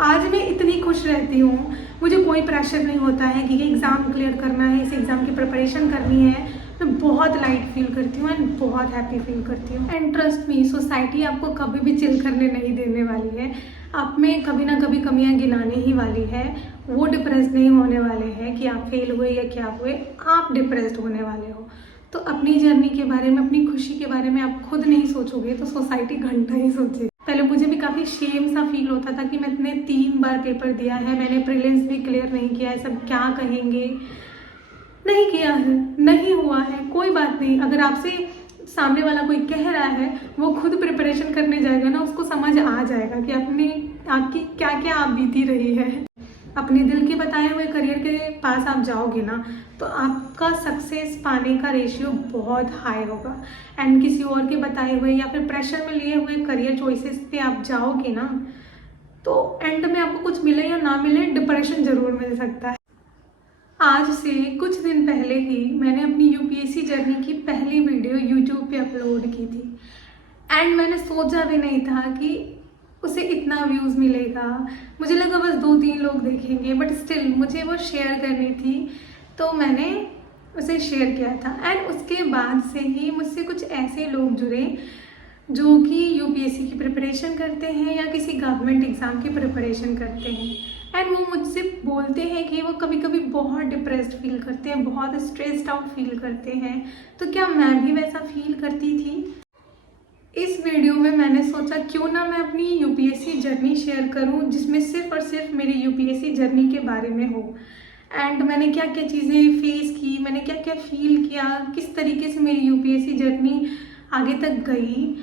आज मैं इतनी खुश रहती हूँ, मुझे कोई प्रेशर नहीं होता है कि ये एग्ज़ाम क्लियर करना है, इस एग्ज़ाम की प्रिपरेशन करनी है। मैं बहुत लाइट फील करती हूँ एंड बहुत हैप्पी फील करती हूँ। एंड ट्रस्ट मी, सोसाइटी आपको कभी भी चिल करने नहीं देने वाली है। आप में कभी ना कभी कमियाँ गिनाने ही वाली है। वो डिप्रेस नहीं होने वाले हैं कि आप फेल हुए या क्या हुए, आप डिप्रेस्ड होने वाले हो। तो अपनी जर्नी के बारे में, अपनी खुशी के बारे में आप खुद नहीं सोचोगे तो सोसाइटी घंटा ही सोचेगी। पहले मुझे भी काफ़ी शेम सा फील होता था कि मैंने 3 बार पेपर दिया है, मैंने प्रीलिम्स भी क्लियर नहीं किया है, सब क्या कहेंगे। नहीं किया है, नहीं हुआ है, कोई बात नहीं। अगर आपसे सामने वाला कोई कह रहा है, वो खुद प्रिपरेशन करने जाएगा ना, उसको समझ आ जाएगा कि आपकी क्या क्या आप बीती रही है। अपने दिल के बताए हुए करियर के पास आप जाओगे ना, तो आपका सक्सेस पाने का रेशियो बहुत हाई होगा। एंड किसी और के बताए हुए या फिर प्रेशर में लिए हुए करियर चॉइसेस पे आप जाओगे ना, तो एंड में आपको कुछ मिले या ना मिले, डिप्रेशन जरूर मिल सकता है। आज से कुछ दिन पहले ही मैंने अपनी यूपीएससी जर्नी की पहली वीडियो यूट्यूब पे अपलोड की थी। एंड मैंने सोचा भी नहीं था कि उसे इतना व्यूज़ मिलेगा। मुझे लगा बस 2-3 लोग देखेंगे, बट स्टिल मुझे वो शेयर करनी थी, तो मैंने उसे शेयर किया था। एंड उसके बाद से ही मुझसे कुछ ऐसे लोग जुड़े जो कि यूपीएससी की प्रिपरेशन करते हैं या किसी गवर्नमेंट एग्ज़ाम की प्रिपरेशन करते हैं। एंड वो मुझसे बोलते हैं कि वो कभी कभी बहुत डिप्रेस्ड फील करते हैं, बहुत स्ट्रेस्ड आउट फील करते हैं। तो क्या मैं भी वैसा फील करती थी? इस वीडियो में मैंने सोचा क्यों ना मैं अपनी यूपीएससी जर्नी शेयर करूं, जिसमें सिर्फ और सिर्फ मेरी यूपीएससी जर्नी के बारे में हो। एंड मैंने क्या क्या चीज़ें फेस की, मैंने क्या क्या फील किया, किस तरीके से मेरी यूपीएससी जर्नी आगे तक गई।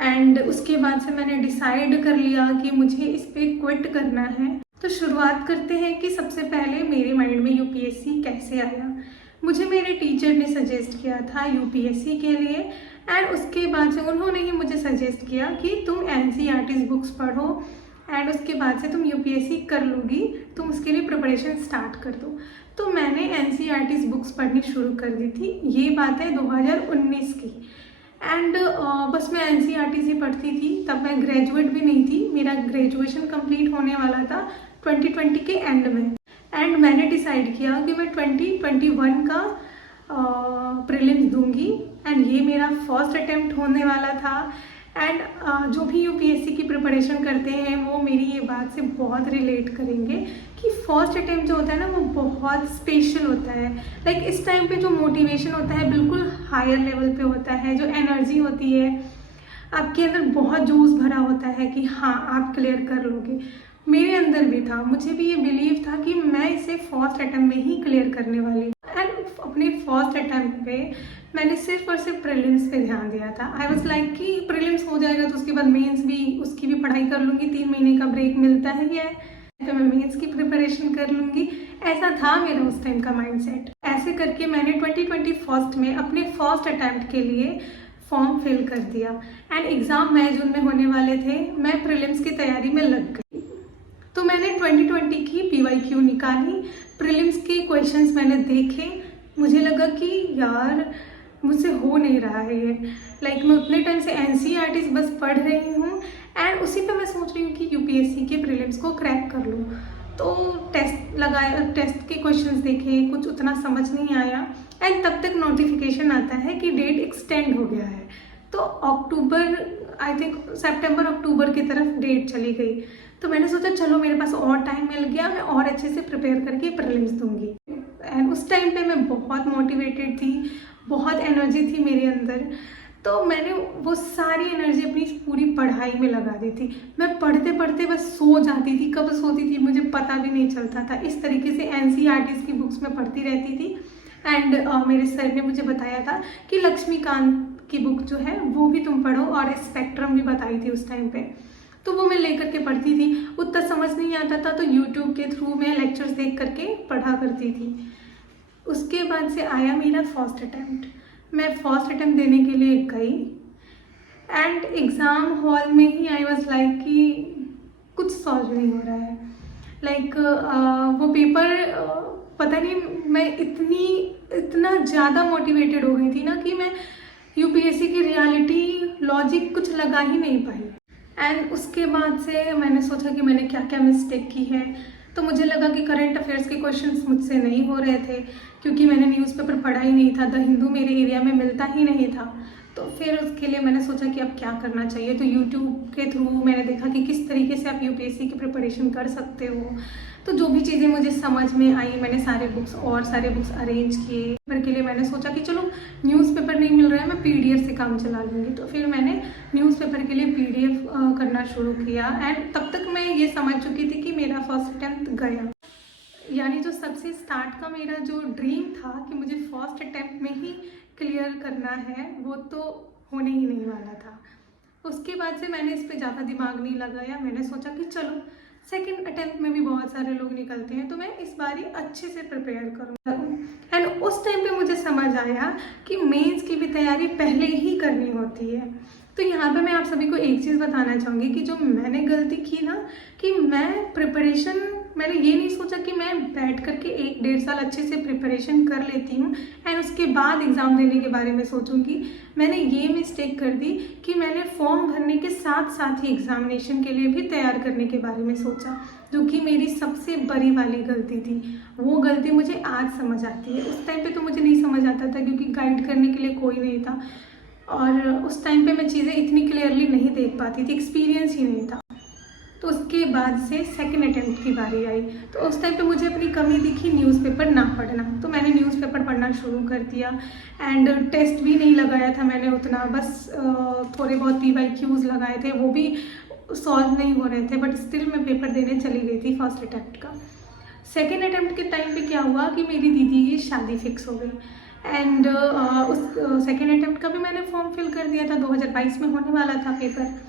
एंड उसके बाद से मैंने डिसाइड कर लिया कि मुझे इस पर क्विट करना है। तो शुरुआत करते हैं कि सबसे पहले मेरे माइंड में यूपीएससी कैसे आया। मुझे मेरे टीचर ने सजेस्ट किया था यूपीएससी के लिए। एंड उसके बाद से उन्होंने ही मुझे सजेस्ट किया कि तुम एनसीईआरटी बुक्स पढ़ो एंड उसके बाद से तुम यूपीएससी कर लोगी, तुम उसके लिए प्रिपरेशन स्टार्ट कर दो। तो मैंने एनसीईआरटी बुक्स पढ़नी शुरू कर दी थी। ये बात है 2019 की। एंड बस मैं एनसीईआरटी से पढ़ती थी, तब मैं ग्रेजुएट भी नहीं थी। मेरा ग्रेजुएशन कंप्लीट होने वाला था 2020 के एंड में। एंड मैंने डिसाइड किया कि मैं 2021 का प्रीलिम्स दूंगी। एंड ये मेरा फर्स्ट अटेम्प्ट होने वाला था। एंड जो भी यूपीएससी की प्रिपरेशन करते हैं वो मेरी ये बात से बहुत रिलेट करेंगे कि फर्स्ट अटेम्प्ट जो होता है ना, वो बहुत स्पेशल होता है। लाइक इस टाइम पे जो मोटिवेशन होता है बिल्कुल हायर लेवल पे होता है, जो एनर्जी होती है आपके अंदर, बहुत जोश भरा होता है कि हाँ आप क्लियर कर लोगे। मेरे अंदर भी था, मुझे भी ये बिलीव था कि मैं इसे फर्स्ट अटेम्प्ट में ही क्लियर करने वाली। एंड अपने फर्स्ट अटेम्प्ट पे मैंने सिर्फ और सिर्फ प्रीलिम्स पे ध्यान दिया था। आई वाज लाइक कि प्रीलिम्स हो जाएगा तो उसके बाद मेंस भी, उसकी भी पढ़ाई कर लूँगी, 3 महीने का ब्रेक मिलता है ही है, तो मैं मेंस की प्रिपरेशन कर लूँगी। ऐसा था मेरा उस टाइम का माइंडसेट। ऐसे करके मैंने 2021 में अपने फर्स्ट अटेम्प्ट के लिए फॉर्म फिल कर दिया। एंड एग्ज़ाम मई जून में होने वाले थे, मैं प्रीलिम्स की तैयारी में लग गई। तो मैंने 2020 की PYQ निकाली, प्रीलिम्स के क्वेश्चंस मैंने देखे, मुझे लगा कि यार मुझसे हो नहीं रहा है ये। लाइक मैं उतने टाइम से एनसीईआरटी बस पढ़ रही हूँ एंड उसी पे मैं सोच रही हूँ कि यूपीएससी के प्रीलिम्स को क्रैक कर लूँ। तो टेस्ट लगाया, टेस्ट के क्वेश्चंस देखे, कुछ उतना समझ नहीं आया। एंड तब तक नोटिफिकेशन आता है कि डेट एक्सटेंड हो गया है। तो अक्टूबर, आई थिंक सितंबर अक्टूबर की तरफ डेट चली गई। तो मैंने सोचा चलो मेरे पास और टाइम मिल गया, मैं और अच्छे से प्रिपेयर करके प्रीलिम्स दूंगी। एंड उस टाइम पे मैं बहुत मोटिवेटेड थी, बहुत एनर्जी थी मेरे अंदर। तो मैंने वो सारी एनर्जी अपनी पूरी पढ़ाई में लगा दी थी। मैं पढ़ते पढ़ते बस सो जाती थी, कब सोती थी मुझे पता भी नहीं चलता था। इस तरीके से एनसीईआरटी की बुक्स में पढ़ती रहती थी। एंड मेरे सर ने मुझे बताया था कि लक्ष्मीकांत की बुक जो है वो भी तुम पढ़ो, और स्पेक्ट्रम भी बताई थी उस टाइम पे। तो वो मैं लेकर के पढ़ती थी। उतना समझ नहीं आता था तो यूट्यूब के थ्रू मैं लेक्चर्स देख करके पढ़ा करती थी। उसके बाद से आया मेरा फर्स्ट अटेम्प्ट। मैं फर्स्ट अटेम्प्ट देने के लिए गई एंड एग्ज़ाम हॉल में ही आई वाज लाइक कि कुछ सॉल्व नहीं हो रहा है। लाइक वो पेपर पता नहीं, मैं इतना ज़्यादा मोटिवेटेड हो गई थी ना कि मैं यूपीएससी की रियलिटी लॉजिक कुछ लगा ही नहीं पाई। एंड उसके बाद से मैंने सोचा कि मैंने क्या क्या मिस्टेक की है। तो मुझे लगा कि करंट अफेयर्स के क्वेश्चंस मुझसे नहीं हो रहे थे, क्योंकि मैंने न्यूज़पेपर पढ़ा ही नहीं था, द हिंदू मेरे एरिया में मिलता ही नहीं था। तो फिर उसके लिए मैंने सोचा कि अब क्या करना चाहिए। तो यूट्यूब के थ्रू मैंने देखा कि किस तरीके से आप यूपीएससी की प्रिपरेशन कर सकते हो। तो जो भी चीज़ें मुझे समझ में आई, मैंने सारे बुक्स अरेंज किए। पेपर के लिए मैंने सोचा कि चलो न्यूज़पेपर नहीं मिल रहा है, मैं पीडीएफ से काम चला लूँगी। तो फिर मैंने न्यूज़पेपर के लिए पीडीएफ करना शुरू किया। एंड तब तक मैं ये समझ चुकी थी कि मेरा फर्स्ट अटैम्प्ट गया। यानी जो सबसे स्टार्ट का मेरा जो ड्रीम था कि मुझे फर्स्ट अटैम्प्ट में ही क्लियर करना है, वो तो होने ही नहीं वाला था। उसके बाद से मैंने इस पे ज़्यादा दिमाग नहीं लगाया। मैंने सोचा कि चलो सेकंड अटैम्प्ट में भी बहुत सारे लोग निकलते हैं, तो मैं इस बार ही अच्छे से प्रिपेयर करूँगा। एंड उस टाइम पे मुझे समझ आया कि मेंस की भी तैयारी पहले ही करनी होती है। तो यहाँ पे मैं आप सभी को एक चीज़ बताना चाहूँगी कि जो मैंने गलती की ना, कि मैंने ये नहीं सोचा कि मैं बैठ करके 1-1.5 साल अच्छे से प्रिपरेशन कर लेती हूँ एंड उसके बाद एग्ज़ाम देने के बारे में सोचूंगी। मैंने ये मिस्टेक कर दी कि मैंने फॉर्म भरने के साथ साथ ही एग्ज़ामिनेशन के लिए भी तैयार करने के बारे में सोचा, जो कि मेरी सबसे बड़ी वाली गलती थी। वो गलती मुझे आज समझ आती है, उस टाइम पे तो मुझे नहीं समझ आता था, क्योंकि गाइड करने के लिए कोई नहीं था और उस टाइम पे मैं चीज़ें इतनी क्लियरली नहीं देख पाती थी, एक्सपीरियंस ही नहीं था। तो उसके बाद से सेकंड अटेम्प्ट की बारी आई। तो उस टाइम पे मुझे अपनी कमी दिखी न्यूज़पेपर ना पढ़ना, तो मैंने न्यूज़पेपर पढ़ना शुरू कर दिया। एंड टेस्ट भी नहीं लगाया था मैंने उतना, बस थोड़े बहुत PYQs लगाए थे, वो भी सॉल्व नहीं हो रहे थे, बट स्टिल मैं पेपर देने चली गई थी फर्स्ट अटैम्प्ट का। सेकेंड अटैम्प्ट के टाइम पे क्या हुआ कि मेरी दीदी की शादी फिक्स हो गई। एंड उस सेकेंड अटैम्प्ट का भी मैंने फॉर्म फिल कर दिया था, 2022 में होने वाला था पेपर।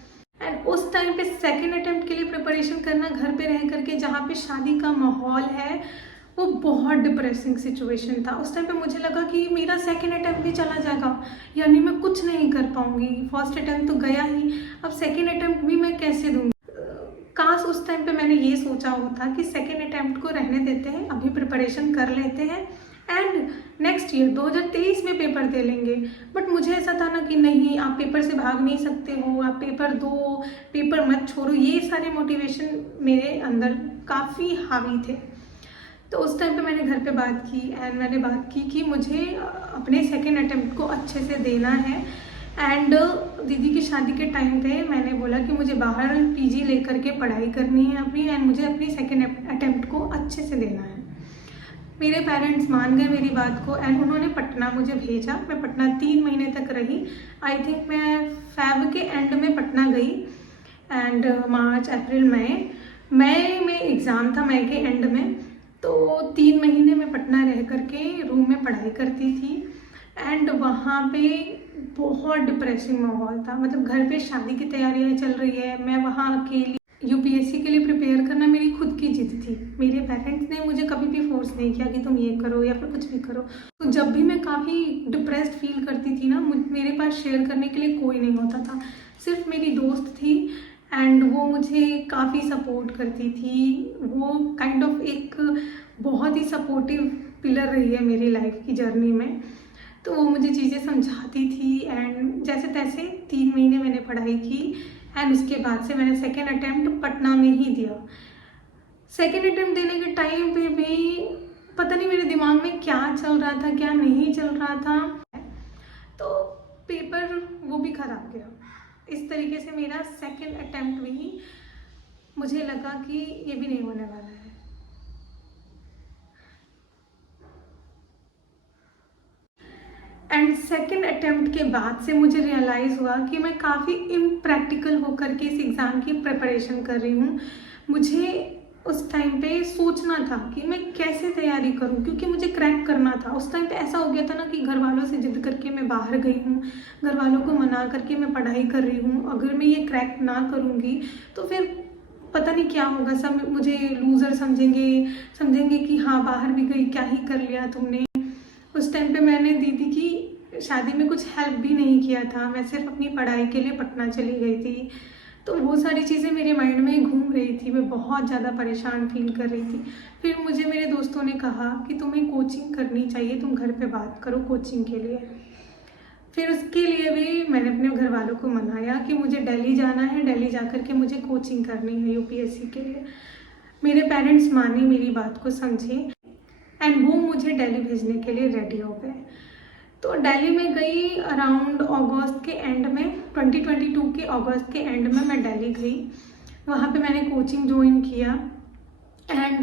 एंड उस टाइम पे सेकेंड अटैम्प्ट के लिए प्रिपरेशन करना घर पे रह करके, जहाँ पे शादी का माहौल है, वो बहुत डिप्रेसिंग सिचुएशन था। उस टाइम पे मुझे लगा कि मेरा सेकेंड अटैम्प्ट भी चला जाएगा, यानी मैं कुछ नहीं कर पाऊंगी। फर्स्ट अटैम्प्ट तो गया ही, अब सेकेंड अटैम्प्ट भी मैं कैसे दूंगी। काश उस टाइम पे मैंने ये सोचा होता कि सेकेंड अटैम्प्ट को रहने देते हैं, अभी प्रिपरेशन कर लेते हैं एंड नेक्स्ट ईयर 2023 में पेपर दे लेंगे। बट मुझे ऐसा था ना कि नहीं, आप पेपर से भाग नहीं सकते हो, आप पेपर दो, पेपर मत छोड़ो, ये सारे मोटिवेशन मेरे अंदर काफ़ी हावी थे। तो उस टाइम पे मैंने घर पे बात की एंड मैंने बात की कि मुझे अपने सेकेंड अटैम्प्ट को अच्छे से देना है। एंड दीदी की शादी के टाइम पे मैंने बोला कि मुझे बाहर PG लेकर के पढ़ाई करनी है अपनी, एंड मुझे अपनी सेकेंड अटैम्प्ट को अच्छे से देना है। मेरे पेरेंट्स मान गए मेरी बात को एंड उन्होंने पटना मुझे भेजा। मैं पटना 3 महीने तक रही। आई थिंक मैं फेब के एंड में पटना गई एंड मार्च अप्रैल मई में एग्ज़ाम था, मई के एंड में। तो 3 महीने मैं पटना रह करके रूम में पढ़ाई करती थी एंड वहाँ पे बहुत डिप्रेसिंग माहौल था। मतलब घर पे शादी की तैयारियाँ चल रही है, मैं वहाँ अकेली। यूपीएससी के लिए प्रिपेयर करना मेरी खुद की जिद थी। मेरे पेरेंट्स ने मुझे कभी भी फोर्स नहीं किया कि तुम ये करो या फिर कुछ भी करो। तो जब भी मैं काफ़ी डिप्रेस्ड फील करती थी ना, मेरे पास शेयर करने के लिए कोई नहीं होता था, सिर्फ मेरी दोस्त थी एंड वो मुझे काफ़ी सपोर्ट करती थी। वो काइंड ऑफ एक बहुत ही सपोर्टिव पिलर रही है मेरी लाइफ की जर्नी में। तो वो मुझे चीज़ें समझाती थी एंड जैसे तैसे 3 महीने मैंने पढ़ाई की एंड उसके बाद से मैंने सेकेंड अटैम्प्ट पटना में ही दिया। सेकेंड अटैम्प्ट देने के टाइम पे भी पता नहीं मेरे दिमाग में क्या चल रहा था, क्या नहीं चल रहा था, तो पेपर वो भी खराब गया। इस तरीके से मेरा सेकेंड अटैम्प्ट भी मुझे लगा कि ये भी नहीं होने वाला है। एंड सेकेंड अटैम्प्ट के बाद से मुझे रियलाइज़ हुआ कि मैं काफ़ी इम्प्रैक्टिकल होकर के इस एग्ज़ाम की प्रिपरेशन कर रही हूँ। मुझे उस टाइम पे सोचना था कि मैं कैसे तैयारी करूँ, क्योंकि मुझे क्रैक करना था। उस टाइम पे ऐसा हो गया था ना कि घर वालों से जिद करके मैं बाहर गई हूँ, घर वालों को मना करके मैं पढ़ाई कर रही हूँ। अगर मैं ये क्रैक ना करूँगी तो फिर पता नहीं क्या होगा, सब मुझे लूज़र समझेंगे कि हाँ बाहर भी गई, क्या ही कर लिया तुमने। उस टाइम पे मैंने दीदी की शादी में कुछ हेल्प भी नहीं किया था, मैं सिर्फ अपनी पढ़ाई के लिए पटना चली गई थी। तो वो सारी चीज़ें मेरे माइंड में घूम रही थी, मैं बहुत ज़्यादा परेशान फील कर रही थी। फिर मुझे मेरे दोस्तों ने कहा कि तुम्हें कोचिंग करनी चाहिए, तुम घर पे बात करो कोचिंग के लिए। फिर उसके लिए भी मैंने अपने घर वालों को मनाया कि मुझे दिल्ली जाना है, दिल्ली जा कर के मुझे कोचिंग करनी है यूपीएससी के लिए। मेरे पेरेंट्स माने, मेरी बात को समझे एंड वो मुझे दिल्ली भेजने के लिए रेडी हो गए। तो दिल्ली में गई अराउंड अगस्त के एंड में, 2022 के अगस्त के एंड में मैं दिल्ली गई। वहाँ पे मैंने कोचिंग ज्वाइन किया एंड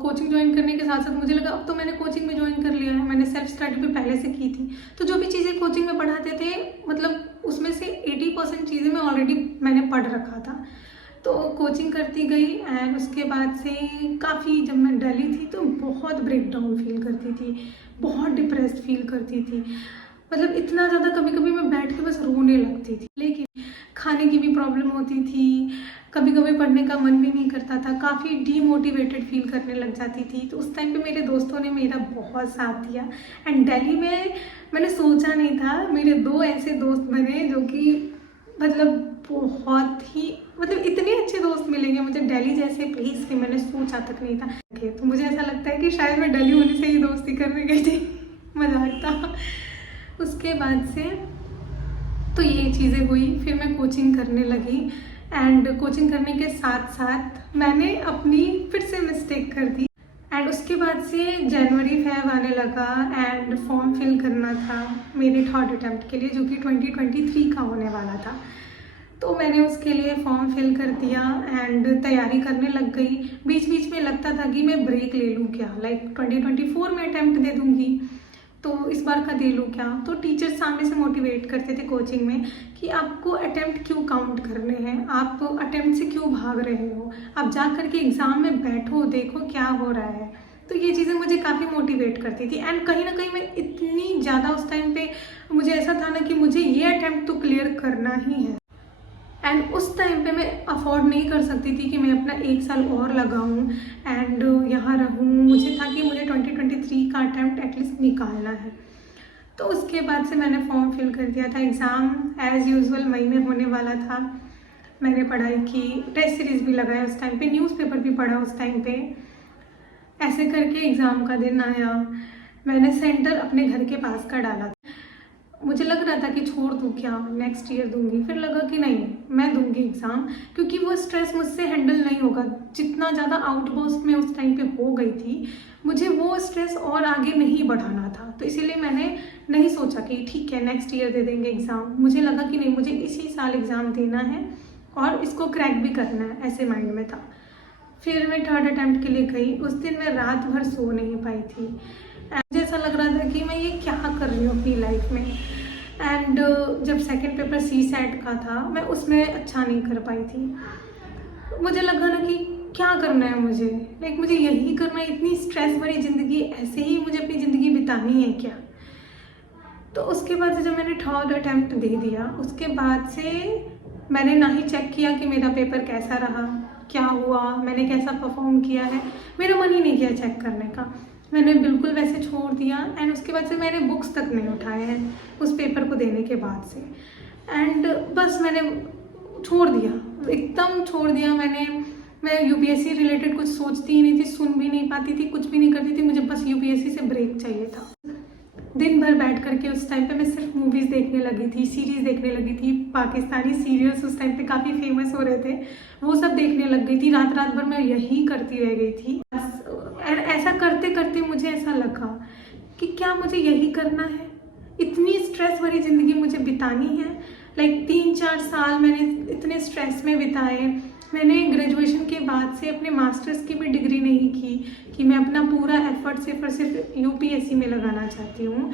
कोचिंग ज्वाइन करने के साथ साथ मुझे लगा अब तो मैंने कोचिंग में ज्वाइन कर लिया है, मैंने सेल्फ स्टडी भी पहले से की थी। तो जो भी चीज़ें कोचिंग में पढ़ाते थे, मतलब उसमें से 80% चीज़ें मैं ऑलरेडी मैंने पढ़ रखा था। तो कोचिंग करती गई एंड उसके बाद से काफ़ी, जब मैं दिल्ली थी तो बहुत ब्रेकडाउन फील करती थी, बहुत डिप्रेस्ड फील करती थी। मतलब इतना ज़्यादा कभी कभी मैं बैठ के बस रोने लगती थी। लेकिन खाने की भी प्रॉब्लम होती थी, कभी कभी पढ़ने का मन भी नहीं करता था, काफ़ी डीमोटिवेटेड फील करने लग जाती थी। तो उस टाइम पे मेरे दोस्तों ने मेरा बहुत साथ दिया एंड दिल्ली में मैंने सोचा नहीं था, मेरे 2 ऐसे दोस्त बने जो कि मतलब बहुत ही, मतलब इतने अच्छे दोस्त मिलेंगे मुझे दिल्ली जैसे प्लेस पे, मैंने सोचा तक नहीं था। तो मुझे ऐसा लगता है कि शायद मैं दिल्ली होने से ही दोस्ती करने गई थी, मजाक था। उसके बाद से तो ये चीज़ें हुई, फिर मैं कोचिंग करने लगी एंड कोचिंग करने के साथ साथ मैंने अपनी फिर से मिस्टेक कर दी एंड उसके बाद से जनवरी फेब आने लगा एंड फॉर्म फिल करना था मेरे 3rd अटेम्प्ट के लिए, जो कि 2023 का होने वाला था। तो मैंने उसके लिए फॉर्म फिल कर दिया एंड तैयारी करने लग गई। बीच बीच में लगता था कि मैं ब्रेक ले लूँ क्या, लाइक 2024 में अटैम्प्ट दे दूँगी तो इस बार का दे लूँ क्या। तो टीचर सामने से मोटिवेट करते थे कोचिंग में कि आपको अटैम्प्ट क्यों काउंट करने हैं, आप अटैम्प्ट से क्यों भाग रहे हो, आप जा कर के एग्ज़ाम में बैठो, देखो क्या हो रहा है। तो ये चीज़ें मुझे काफ़ी मोटिवेट करती थी एंड कहीं ना कहीं मैं इतनी ज़्यादा उस टाइम पे मुझे ऐसा था ना कि मुझे ये अटैम्प्ट तो क्लियर करना ही है एंड उस टाइम पे मैं अफोर्ड नहीं कर सकती थी कि मैं अपना 1 साल और लगाऊं एंड यहाँ रहूं। मुझे था कि मुझे 2023 का अटैम्प्ट एटलीस्ट निकालना है। तो उसके बाद से मैंने फॉर्म फिल कर दिया था। एग्ज़ाम एज़ यूजुअल मई में होने वाला था। मैंने पढ़ाई की, टेस्ट सीरीज़ भी लगाया उस टाइम पे, न्यूज़पेपर भी पढ़ा उस टाइम पे। ऐसे करके एग्ज़ाम का दिन आया। मैंने सेंटर अपने घर के पास का डाला। मुझे लग रहा था कि छोड़ दूँ क्या, नेक्स्ट ईयर दूंगी, फिर लगा कि नहीं मैं दूंगी एग्ज़ाम, क्योंकि वो स्ट्रेस मुझसे हैंडल नहीं होगा। जितना ज़्यादा आउटबर्स्ट में उस टाइम पे हो गई थी, मुझे वो स्ट्रेस और आगे नहीं बढ़ाना था। तो इसीलिए मैंने नहीं सोचा कि ठीक है नेक्स्ट ईयर दे देंगे एग्ज़ाम। मुझे लगा कि नहीं, मुझे इसी साल एग्ज़ाम देना है और इसको क्रैक भी करना है, ऐसे माइंड में था। फिर मैं 3rd अटैम्प्ट के लिए गई। उस दिन मैं रात भर सो नहीं पाई थी। मुझे ऐसा लग रहा था कि मैं ये क्या कर रही हूँ अपनी लाइफ में। एंड जब सेकंड पेपर CSAT का था, मैं उसमें अच्छा नहीं कर पाई थी। मुझे लगा ना कि क्या करना है मुझे, लाइक मुझे यही करना है, इतनी स्ट्रेस भरी ज़िंदगी, ऐसे ही मुझे अपनी ज़िंदगी बितानी है क्या। तो उसके बाद से जब मैंने 3rd अटैम्प्ट दे दिया, उसके बाद से मैंने ना ही चेक किया कि मेरा पेपर कैसा रहा, क्या हुआ, मैंने कैसा परफॉर्म किया है। मेरा मन ही नहीं किया चेक करने का, मैंने बिल्कुल वैसे छोड़ दिया। एंड उसके बाद से मैंने बुक्स तक नहीं उठाए हैं उस पेपर को देने के बाद से। एंड बस मैंने छोड़ दिया, एकदम छोड़ दिया मैंने। मैं यूपीएससी रिलेटेड कुछ सोचती ही नहीं थी, सुन भी नहीं पाती थी, कुछ भी नहीं करती थी। मुझे बस यूपीएससी से ब्रेक चाहिए था। दिन भर बैठ करके उस टाइम पे मैं सिर्फ मूवीज़ देखने लगी थी, सीरीज़ देखने लगी थी। पाकिस्तानी सीरियल्स उस टाइम पे काफ़ी फेमस हो रहे थे, वो सब देखने लग गई थी। रात रात भर मैं यही करती रह गई थी। और ऐसा करते करते मुझे ऐसा लगा कि क्या मुझे यही करना है, इतनी स्ट्रेस भरी ज़िंदगी मुझे बितानी है। लाइक 3-4 साल मैंने इतने स्ट्रेस में बिताए। मैंने ग्रेजुएशन के बाद से अपने मास्टर्स की भी डिग्री नहीं की कि मैं अपना पूरा एफर्ट सिर्फ और सिर्फ यूपीएससी में लगाना चाहती हूँ।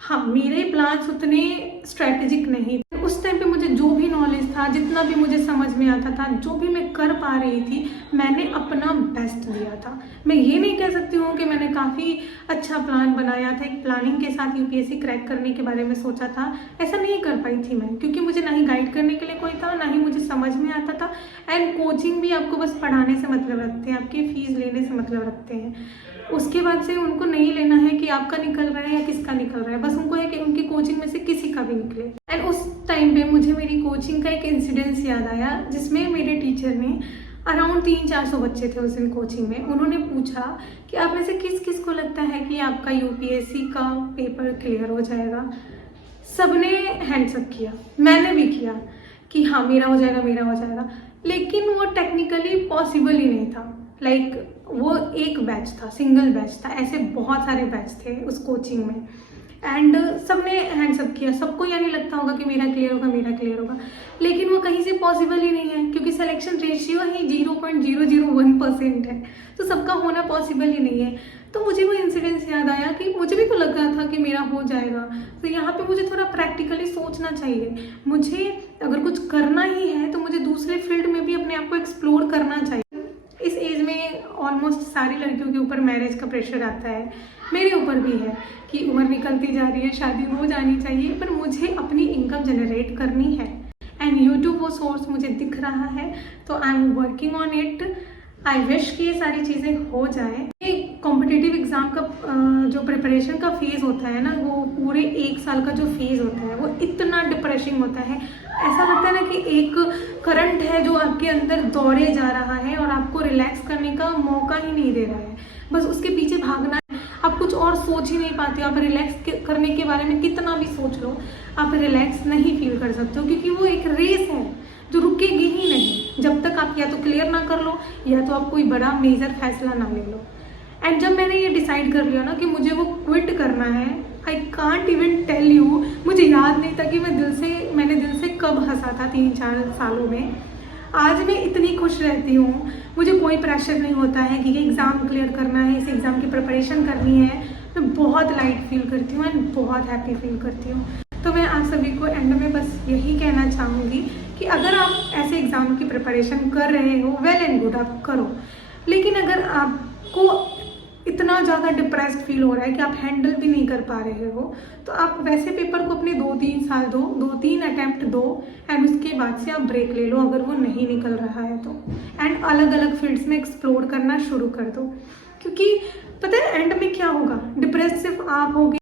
हाँ, मेरे प्लान्स उतने स्ट्रैटेजिक नहीं थे। उस टाइम पे मुझे जो भी नॉलेज था, जितना भी मुझे समझ में आता था, जो भी मैं कर पा रही थी, मैंने अपना बेस्ट दिया था। मैं ये नहीं कह सकती हूँ कि मैंने काफ़ी अच्छा प्लान बनाया था, एक प्लानिंग के साथ यूपीएससी क्रैक करने के बारे में सोचा था। ऐसा नहीं कर पाई थी मैं, क्योंकि मुझे ना ही गाइड करने के लिए कोई था, ना ही मुझे समझ में आता था। एंड कोचिंग भी आपको बस पढ़ाने से मतलब रखते हैं, आपकी फ़ीस लेने से मतलब रखते हैं। उसके बाद से उनको नहीं लेना है कि आपका निकल रहा है या किसका निकल रहा है, बस उनको है कि उनकी कोचिंग में से किसी का भी निकले। एंड उस टाइम पे मुझे मेरी कोचिंग का एक इंसिडेंस याद आया, जिसमें मेरे टीचर ने अराउंड 300-400 बच्चे थे उस दिन कोचिंग में। उन्होंने पूछा कि आप में से किस किस को लगता है कि आपका यूपीएससी का पेपर क्लियर हो जाएगा। सबने हैंड्स अप किया, मैंने भी किया कि हाँ मेरा हो जाएगा मेरा हो जाएगा, लेकिन वो टेक्निकली पॉसिबल ही नहीं था। वो एक बैच था, सिंगल बैच था, ऐसे बहुत सारे बैच थे उस कोचिंग में एंड सबने हैंड्स अप किया। सबको यानी लगता होगा कि मेरा क्लियर होगा मेरा क्लियर होगा, लेकिन वो कहीं से पॉसिबल ही नहीं है क्योंकि सिलेक्शन रेशियो ही 0.001% है, तो सबका होना पॉसिबल ही नहीं है। तो मुझे वो इंसिडेंस याद आया कि मुझे भी तो लग रहा था कि मेरा हो जाएगा, तो यहाँ पे मुझे थोड़ा प्रैक्टिकली सोचना चाहिए। मुझे अगर कुछ करना ही है तो मुझे दूसरे फील्ड में भी अपने आप को एक्सप्लोर करना चाहिए। इस एज में ऑलमोस्ट सारी लड़कियों के ऊपर मैरिज का प्रेशर आता है, मेरे ऊपर भी है कि उम्र निकलती जा रही है, शादी हो जानी चाहिए, पर मुझे अपनी इनकम जनरेट करनी है एंड यूट्यूब वो सोर्स मुझे दिख रहा है, तो I am working on it. I wish कि ये सारी चीज़ें हो जाए। ये कॉम्पिटिटिव एग्ज़ाम का जो प्रिपरेशन का फेज़ होता है ना, वो पूरे 1 साल का जो फेज़ होता है वो इतना डिप्रेसिंग होता है। ऐसा लगता है ना कि एक करंट है जो आपके अंदर दौड़े जा रहा है और आपको रिलैक्स करने का मौका ही नहीं दे रहा है, बस उसके पीछे भागना है। आप कुछ और सोच ही नहीं पाते हो। आप रिलैक्स करने के बारे में कितना भी सोच लो, आप रिलैक्स नहीं फील कर सकते हो क्योंकि वो एक रेस है जो रुकेगी ही नहीं जब तक आप या तो क्लियर ना कर लो या तो आप कोई बड़ा मेजर फैसला ना ले लो। एंड जब मैंने ये डिसाइड कर लिया ना कि मुझे वो क्विट करना है, I can't even tell you, मुझे याद नहीं था कि मैंने दिल से कब हंसा था 3-4 सालों में। आज मैं इतनी खुश रहती हूँ, मुझे कोई प्रेशर नहीं होता है कि ये एग्ज़ाम क्लियर करना है, इस एग्ज़ाम की प्रिपरेशन करनी है। मैं बहुत लाइट फील करती हूँ एंड बहुत हैप्पी फील करती हूँ। तो मैं आप सभी को एंड में बस यही कहना चाहूँगी कि अगर आप ऐसे एग्ज़ाम की प्रिपरेशन कर रहे हो, वेल एंड गुड, आप करो, लेकिन अगर आपको इतना ज़्यादा डिप्रेस्ड फील हो रहा है कि आप हैंडल भी नहीं कर पा रहे हो, तो आप वैसे पेपर को अपने 2-3 साल दो, 2-3 अटैम्प्ट दो एंड उसके बाद से आप ब्रेक ले लो अगर वो नहीं निकल रहा है तो, एंड अलग अलग फील्ड्स में एक्सप्लोर करना शुरू कर दो। क्योंकि पता है एंड में क्या होगा, डिप्रेस सिर्फ आप होगे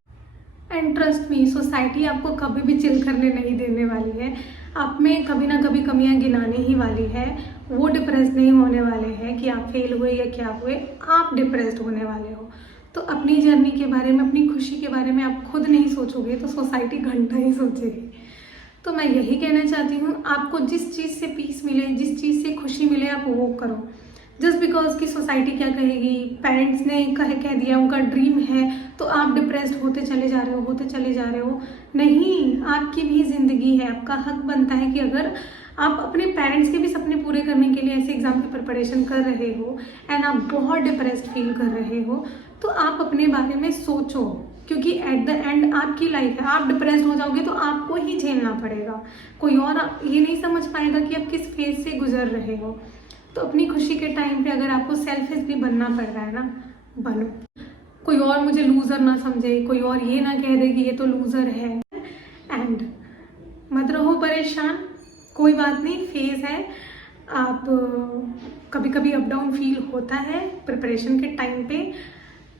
एंड ट्रस्ट मी, सोसाइटी आपको कभी भी चिल करने नहीं देने वाली है। आप में कभी ना कभी कमियां गिनाने ही वाली है। वो डिप्रेस नहीं होने वाले हैं कि आप फेल हुए या क्या हुए, आप डिप्रेस्ड होने वाले हो। तो अपनी जर्नी के बारे में, अपनी खुशी के बारे में आप खुद नहीं सोचोगे तो सोसाइटी घंटा ही सोचेगी। तो मैं यही कहना चाहती हूँ, आपको जिस चीज़ से पीस मिले, जिस चीज़ से खुशी मिले, आप वो करो। जस्ट बिकॉज की सोसाइटी क्या कहेगी, पेरेंट्स ने कह दिया उनका ड्रीम है, तो आप डिप्रेस्ड होते चले जा रहे हो। नहीं, आपकी भी ज़िंदगी है, आपका हक बनता है कि अगर आप अपने पेरेंट्स के भी सपने पूरे करने के लिए ऐसे एग्ज़ाम की प्रिपरेशन कर रहे हो एंड आप बहुत डिप्रेस्ड फील कर रहे हो, तो आप अपने बारे में सोचो, क्योंकि एट द एंड आपकी लाइफ है। आप डिप्रेस्ड हो जाओगे तो आपको ही झेलना पड़ेगा, कोई और ये नहीं समझ पाएगा कि आप किस फेज से गुजर रहे हो। तो अपनी खुशी के टाइम पे अगर आपको सेल्फिश भी बनना पड़ रहा है ना, बनो। कोई और मुझे लूज़र ना समझे, कोई और ये ना कह दे कि ये तो लूज़र है। एंड मत रहो परेशान, कोई बात नहीं, फेज़ है। आप कभी कभी अप डाउन फील होता है प्रिपरेशन के टाइम पे,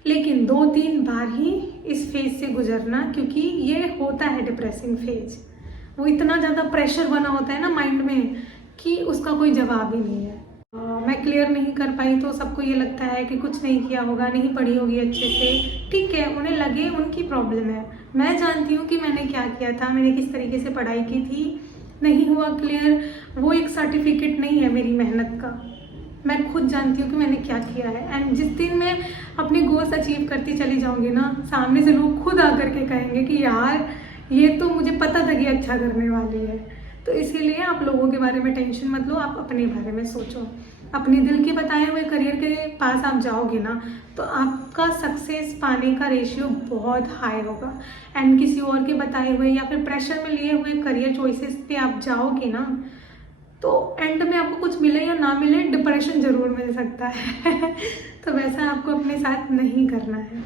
लेकिन 2-3 बार ही इस फेज से गुजरना, क्योंकि ये होता है डिप्रेसिंग फेज। वो इतना ज़्यादा प्रेशर बना होता है ना माइंड में कि उसका कोई जवाब ही नहीं है। मैं क्लियर नहीं कर पाई तो सबको ये लगता है कि कुछ नहीं किया होगा, नहीं पढ़ी होगी अच्छे से। ठीक है, उन्हें लगे, उनकी प्रॉब्लम है। मैं जानती हूँ कि मैंने क्या किया था, मैंने किस तरीके से पढ़ाई की थी, नहीं हुआ क्लियर, वो एक सर्टिफिकेट नहीं है मेरी मेहनत का। मैं खुद जानती हूँ कि मैंने क्या किया है। एंड जिस दिन मैं अपने गोल्स अचीव करती चली जाऊँगी ना, सामने से लोग खुद आकर के कहेंगे कि यार ये तो मुझे पता था कि अच्छा करने वाली है। तो इसीलिए आप लोगों के बारे में टेंशन मत लो, आप अपने बारे में सोचो। अपने दिल के बताए हुए करियर के पास आप जाओगे ना, तो आपका सक्सेस पाने का रेशियो बहुत हाई होगा। एंड किसी और के बताए हुए या फिर प्रेशर में लिए हुए करियर चॉइसेस पे आप जाओगे ना, तो एंड में आपको कुछ मिले या ना मिले, डिप्रेशन ज़रूर मिल सकता है। तो वैसा आपको अपने साथ नहीं करना है।